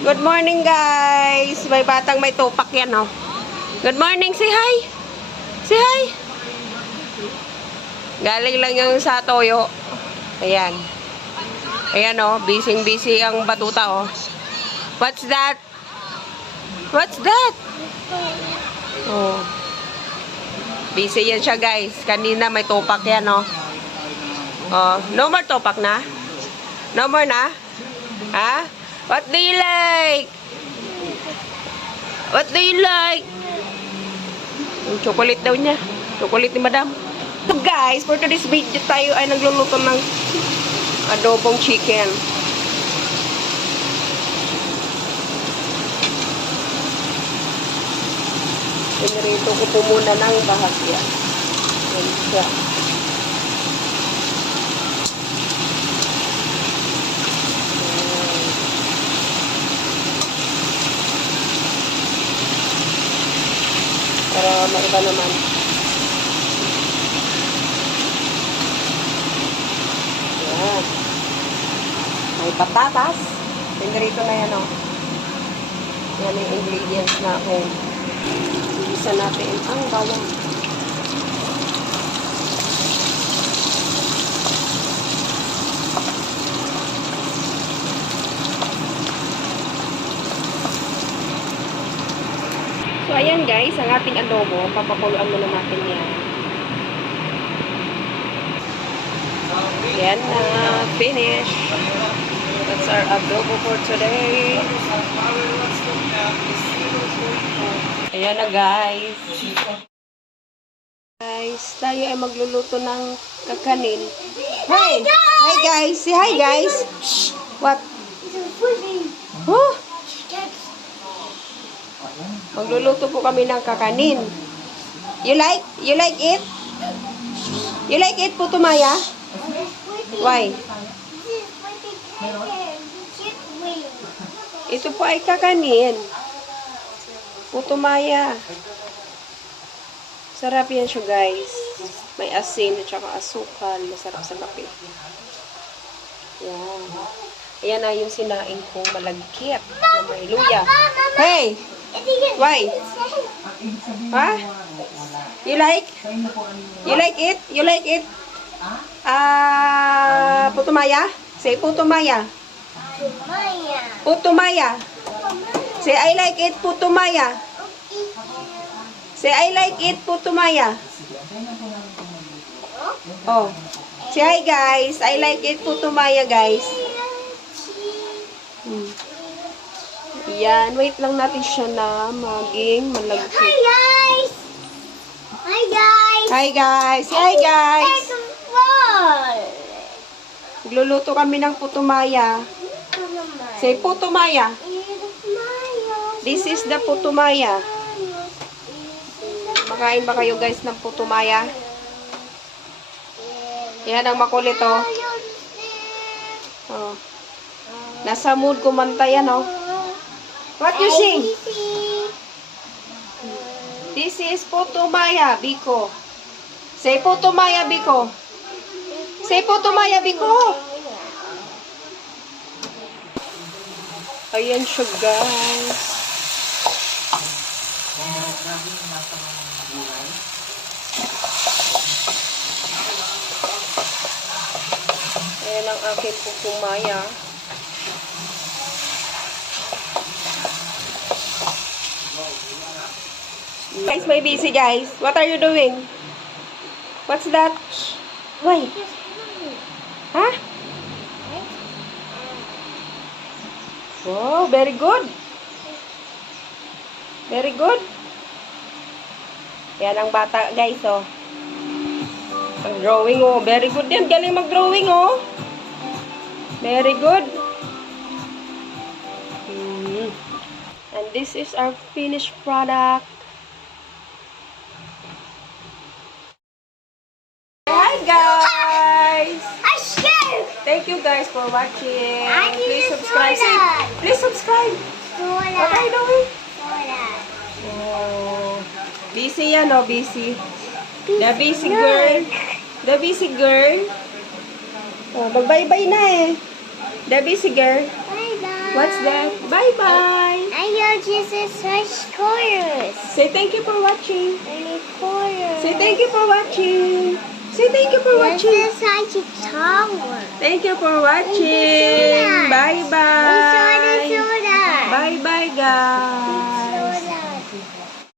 Good morning, guys. May batang may tupak yan, oh. Good morning. Say hi. Say hi. Galing lang yung sa toyo. Ayan. Ayan, oh. Busy-busy ang batuta, oh. What's that? What's that? Oh. Busy yan siya, guys. Kanina may tupak yan, oh. Oh. No more tupak na? No more na? Ha? What do you like? What do you like? Yung chocolate daw niya. Chocolate ni madam. So guys, for today's video tayo ay nagluluto ng adobong chicken. Pinirito ko po muna ng bahagya. Yan siya. Para maiba naman. Yan. May patatas. Pinirito na yan, oh. Yan yung ingredients natin. Isa natin ang bawang. So, ayan guys, ang ating adobo, papapuluan muna natin yan. Yan na, finish. That's our adobo for today. Ayan na guys. Guys, tayo ay magluluto ng kakanin. Hey! Hi guys! Say hi guys! Shh! What? Oh! Magluluto po kami ng kakanin. You like? You like it? You like it, Puto Maya? Why? Ito po ay kakanin. Puto Maya. Sarap yan siya, guys. May asin at saka asukal. Masarap sa kape. Yan. Ayan na yung sinain kong malagkit na may luya. Hey! Why? Huh? You like? You like it? You like it? Puto Maya? Say Puto Maya. Puto Maya. Say I like it, Puto Maya. Say I like it, Puto Maya. Oh. Say hi guys. I like it, Puto Maya, guys. Yan, wait lang natin siya na maging malagkit. Hi guys! Hi guys! Hi guys! Hi guys! Ball! Nagluluto kami ng Puto Maya. Say Puto Maya. This is the Puto Maya. Makain ba kayo guys ng Puto Maya? Yan ang makulit, oh. Oh. Nasa mood kumanta yan, oh. What you sing? This is Puto Maya, Biko. Say Puto Maya, Biko. Say Puto Maya, Biko. Ayan siya, guys. Ayan ang aking Puto Maya. Guys, may busy guys. What are you doing? What's that? Why? Huh? Oh, very good. Very good. Yan ang bata guys, oh. Ang drawing, oh. Very good yan. Galing mag-drawing, oh. Very good. And this is our finished product. Hi guys! Thank you guys for watching. Please subscribe. Please subscribe. What are you doing? Oh, busy yan, oh, busy. The busy girl. The busy girl. Oh, mag-bye-bye na eh. The busy girl. Bye guys! What's that? Bye-bye. I know Jesus Christ chorus. Say thank you for watching. Any chorus. Say thank you for watching. Say thank you for watching. This is like a tower. Thank you for watching.